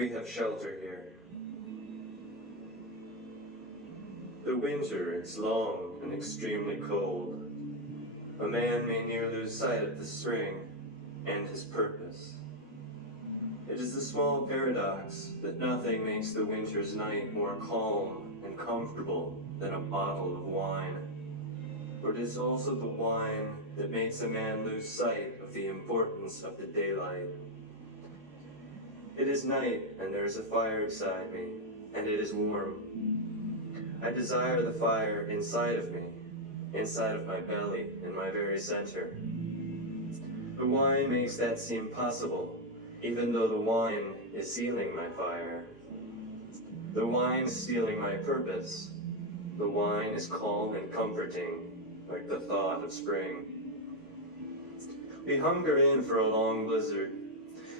We have shelter here. The winter is long and extremely cold. A man may near lose sight of the spring and his purpose. It is the small paradox that nothing makes the winter's night more calm and comfortable than a bottle of wine. But it is also the wine that makes a man lose sight of the importance of the daylight. It is night, and there is a fire beside me, and it is warm. I desire the fire inside of me, inside of my belly, in my very center. The wine makes that seem possible, even though the wine is sealing my fire. The wine is stealing my purpose. The wine is calm and comforting, like the thought of spring. We hunger in for a long blizzard.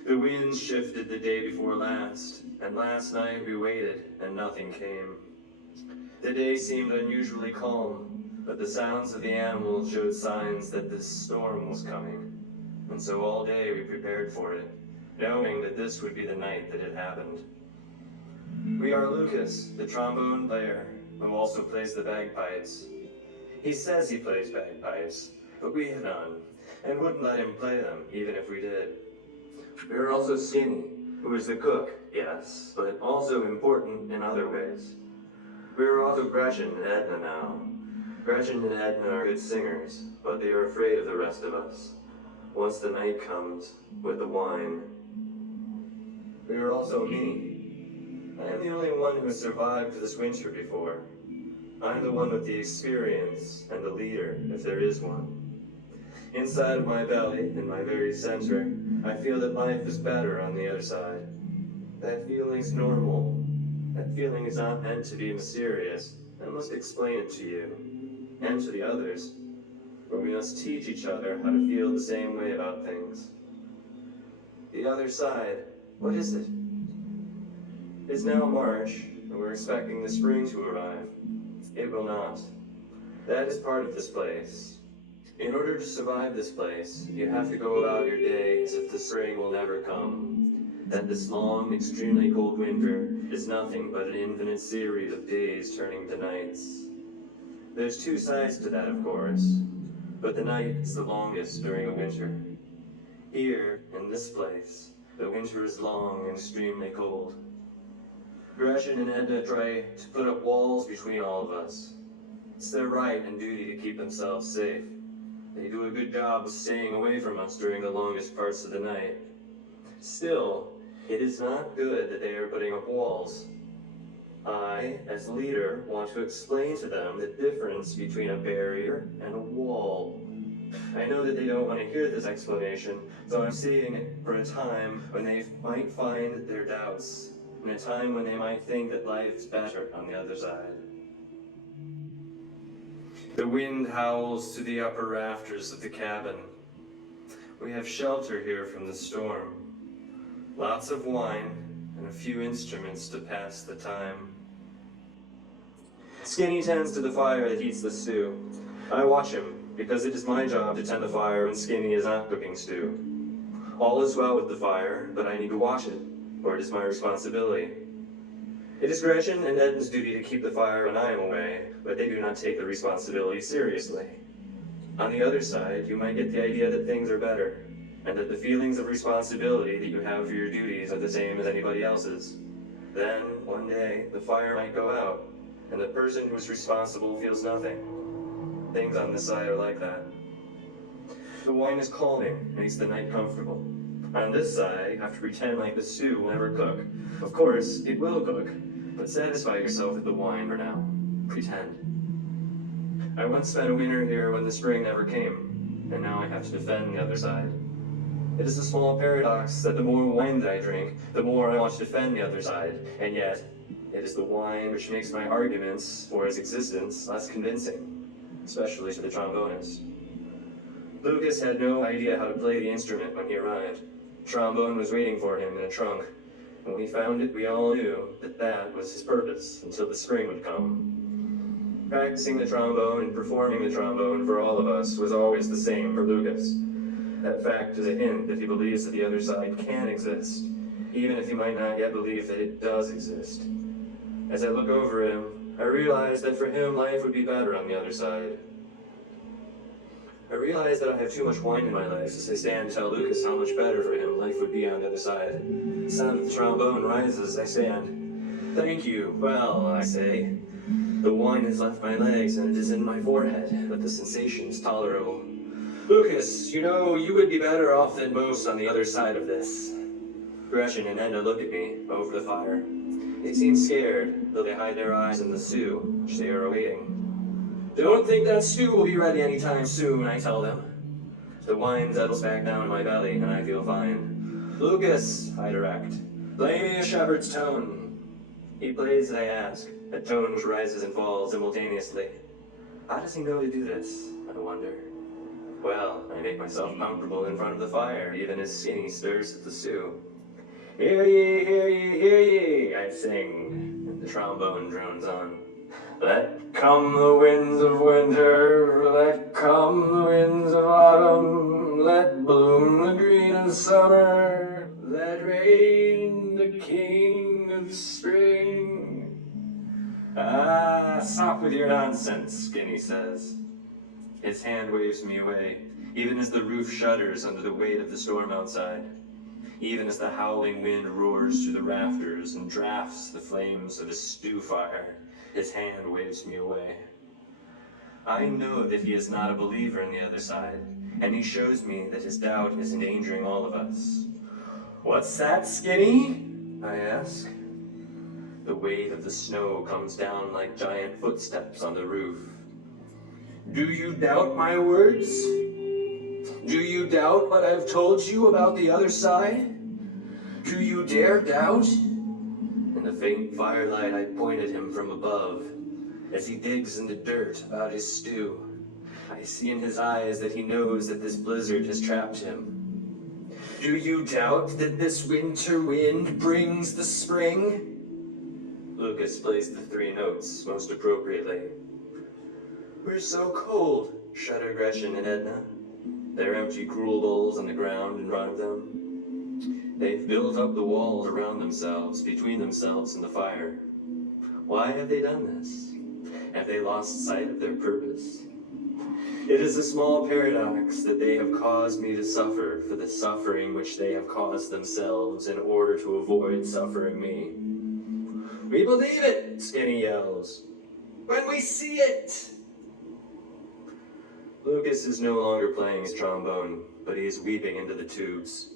The wind shifted the day before last, and last night we waited and nothing came. The day seemed unusually calm, but the sounds of the animals showed signs that this storm was coming. And so all day we prepared for it, knowing that this would be the night that it happened. We are Lucas, the trombone player, who also plays the bagpipes. He says he plays bagpipes, but we have none, and wouldn't let him play them, even if we did. We are also Skinny, who is the cook, yes, but also important in other ways. We are also Gretchen and Edna now. Gretchen and Edna are good singers, but they are afraid of the rest of us. Once the night comes, with the wine. We are also me. I am the only one who has survived this winter before. I'm the one with the experience and the leader, if there is one. Inside of my belly, in my very center, I feel that life is better on the other side. That feeling's normal. That feeling is not meant to be mysterious. I must explain it to you, and to the others. But we must teach each other how to feel the same way about things. The other side, what is it? It's now March, and we're expecting the spring to arrive. It will not. That is part of this place. In order to survive this place, you have to go about your day as if the spring will never come. That this long, extremely cold winter is nothing but an infinite series of days turning to nights. There's two sides to that, of course, but the night is the longest during the winter. Here, in this place, the winter is long and extremely cold. Gretchen and Edna try to put up walls between all of us. It's their right and duty to keep themselves safe. They do a good job of staying away from us during the longest parts of the night. Still, it is not good that they are putting up walls. I, as leader, want to explain to them the difference between a barrier and a wall. I know that they don't want to hear this explanation, so I'm saving it for a time when they might find their doubts, in a time when they might think that life's better on the other side. The wind howls to the upper rafters of the cabin. We have shelter here from the storm. Lots of wine and a few instruments to pass the time. Skinny tends to the fire that heats the stew. I watch him, because it is my job to tend the fire when Skinny is not cooking stew. All is well with the fire, but I need to watch it, or it is my responsibility. It is Gretchen and Edna's duty to keep the fire when I am away, but they do not take the responsibility seriously. On the other side, you might get the idea that things are better, and that the feelings of responsibility that you have for your duties are the same as anybody else's. Then, one day, the fire might go out, and the person who is responsible feels nothing. Things on this side are like that. The wine is calming, makes the night comfortable. On this side, you have to pretend like the stew will never cook. Of course, it will cook, but satisfy yourself with the wine for now. Pretend. I once spent a winter here when the spring never came, and now I have to defend the other side. It is a small paradox that the more wine that I drink, the more I want to defend the other side, and yet, it is the wine which makes my arguments for its existence less convincing, especially to the trombonist. Lucas had no idea how to play the instrument when he arrived. Trombone was waiting for him in a trunk. When we found it, we all knew that that was his purpose until the spring would come. Practicing the trombone and performing the trombone for all of us was always the same for Lucas. That fact is a hint that he believes that the other side can exist, even if you might not yet believe that it does exist. As I look over him, I realize that for him, life would be better on the other side. I realize that I have too much wine in my legs as I stand and tell Lucas how much better for him life would be on the other side. The sound of the trombone rises as I stand. Thank you. Well, I say. The wine has left my legs and it is in my forehead, but the sensation is tolerable. Lucas, you know, you would be better off than most on the other side of this. Gretchen and Edna look at me over the fire. They seem scared, though they hide their eyes in the stew, which they are awaiting. Don't think that stew will be ready anytime soon, I tell them. The wine settles back down in my belly, and I feel fine. Lucas, I direct, play me a shepherd's tone. He plays as I ask, a tone which rises and falls simultaneously. How does he know to do this, I wonder? Well, I make myself comfortable in front of the fire, even as Skinny stirs at the stew. Hear ye, hear ye, hear ye, I sing, and the trombone drones on. Let come the winds of winter, let come the winds of autumn, let bloom the green of summer, let reign the king of spring. Ah, stop with your nonsense, Skinny says. His hand waves me away, even as the roof shudders under the weight of the storm outside. Even as the howling wind roars through the rafters and drafts the flames of a stew fire, his hand waves me away. I know that he is not a believer in the other side, and he shows me that his doubt is endangering all of us. What's that, Skinny? I ask. The weight of the snow comes down like giant footsteps on the roof. Do you doubt my words? Do you doubt what I've told you about the other side? Do you dare doubt? In the faint firelight, I point at him from above. As he digs in the dirt about his stew, I see in his eyes that he knows that this blizzard has trapped him. Do you doubt that this winter wind brings the spring? Lucas plays the three notes most appropriately. We're so cold, shudder Gretchen and Edna. Their empty gruel bowls on the ground in front of them. They've built up the walls around themselves, between themselves and the fire. Why have they done this? Have they lost sight of their purpose? It is a small paradox that they have caused me to suffer for the suffering which they have caused themselves in order to avoid suffering me. We believe it, Skinny yells. When we see it! Lucas is no longer playing his trombone, but he is weeping into the tubes.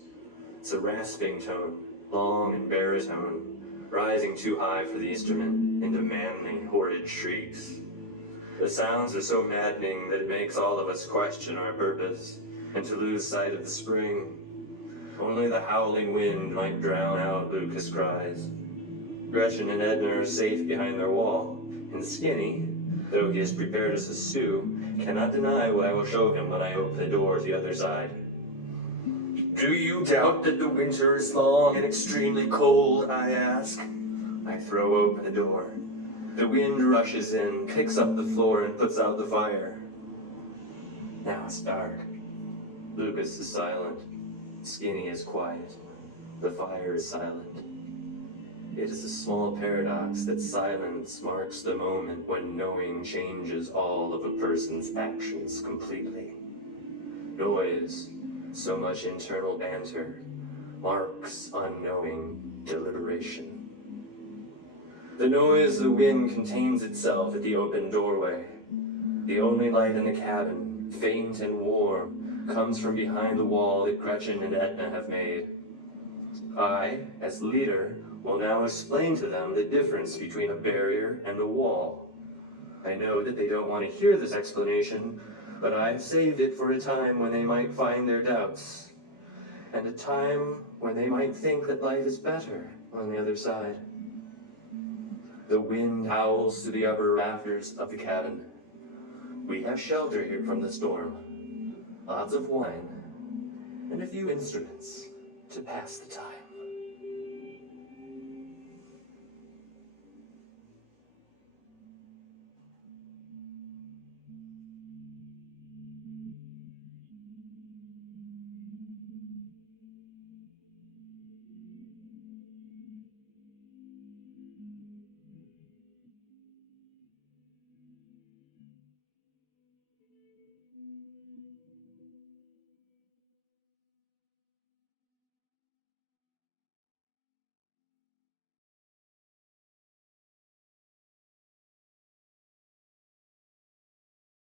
It's a rasping tone, long and baritone, rising too high for the instrument into manly, horrid shrieks. The sounds are so maddening that it makes all of us question our purpose, and to lose sight of the spring. Only the howling wind might drown out Lucas' cries. Gretchen and Edna are safe behind their wall, and Skinny, though he is prepared as a stew, cannot deny what I will show him when I open the door to the other side. Do you doubt that the winter is long and extremely cold, I ask? I throw open the door. The wind rushes in, picks up the floor, and puts out the fire. Now it's dark. Lucas is silent. Skinny is quiet. The fire is silent. It is a small paradox that silence marks the moment when knowing changes all of a person's actions completely. Noise, so much internal banter, marks unknowing deliberation. The noise of the wind contains itself at the open doorway. The only light in the cabin, faint and warm, comes from behind the wall that Gretchen and Edna have made. I, as leader, will now explain to them the difference between a barrier and a wall. I know that they don't want to hear this explanation, but I've saved it for a time when they might find their doubts, and a time when they might think that life is better on the other side. The wind howls through the upper rafters of the cabin. We have shelter here from the storm, lots of wine, and a few instruments to pass the time.